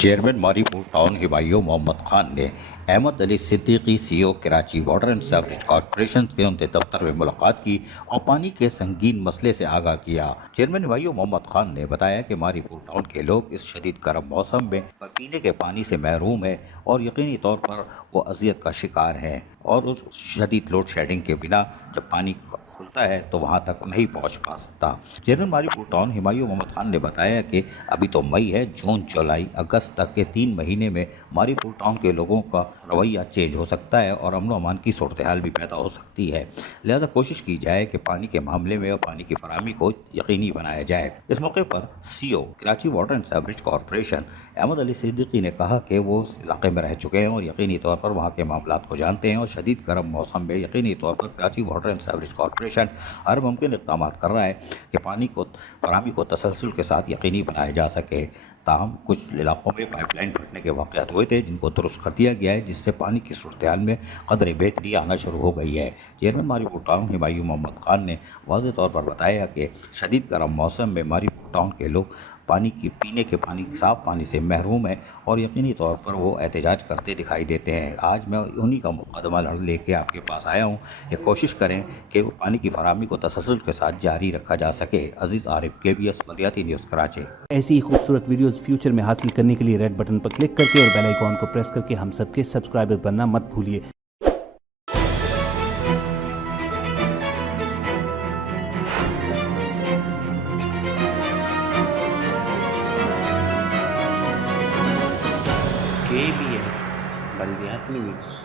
Chairman Maripur town Humayun Muhammad Khan نے Ahmed Ali Siddiqui CEO Karachi water and sewerage corporation کے ان کے دفتر میں ملاقات کی اور پانی کے سنگین مسئلے سے آگاہ کیا۔ چیئرمین ہمایوں محمد خان نے بتایا کہ ماریپور ٹاؤن کے لوگ اس شدید گرم موسم میں پینے کے پانی سے محروم ہیں اور یقینی طور پر وہ اذیت کا شکار ہیں اور اس شدید لوڈ شیڈنگ کے بنا جب پانی کھلتا ہے تو وہاں تک نہیں پہنچ پا سکتا۔ چیئرمین ماریپور ٹاؤن ہمایوں محمد خان نے بتایا کہ ابھی تو مئی ہے، جون، جولائی، اگست تک کے 3 مہینے میں ماریپور ٹاؤن کے لوگوں کا رویہ چینج ہو سکتا ہے اور امن و امان کی صورتحال بھی پیدا ہو سکتی ہے، لہذا کوشش کی جائے کہ پانی کے معاملے میں اور پانی کی فراہمی کو یقینی بنایا جائے۔ اس موقع پر CEO Karachi water and sewerage corporation Ahmed Ali Siddiqui نے کہا کہ وہ اس علاقے میں رہ چکے ہیں اور یقینی طور پر وہاں کے معاملات کو جانتے ہیں اور شدید گرم موسم میں یقینی طور پر Karachi water and sewerage corporation ہر ممکن اقدامات کر رہا ہے کہ پانی کو فراہمی کو تسلسل کے ساتھ یقینی بنایا جا سکے۔ تاہم کچھ علاقوں میں پائپ لائن پھٹنے کے واقعات ہوئے تھے جن کو درست کر دیا گیا ہے، جس سے پانی کی صورتحال میں قدرے بہتری آنا شروع ہو گئی ہے۔ چیئرمین ماریپور ٹاؤن ہمایوں محمد خان نے واضح طور پر بتایا کہ شدید گرم موسم میں ماریپور ٹاؤن کے لوگ پینے کے صاف پانی سے محروم ہیں اور یقینی طور پر وہ احتجاج کرتے دکھائی دیتے ہیں۔ آج میں انہی کا مقدمہ لے کے آپ کے پاس آیا ہوں کہ کوشش کریں کہ پانی کی فراہمی کو تسلسل کے ساتھ جاری رکھا جا سکے۔ عزیز عارف، KBS بلدیاتی نیوز کراچی۔ ایسی ہی خوبصورت ویڈیوز فیوچر میں حاصل کرنے کے لیے ریڈ بٹن پر کلک کر کے اور بیل آئیکن کو پریس کر کے ہم سب کے سبسکرائبر بننا مت بھولیے۔ KBS بلدیاتی نیوز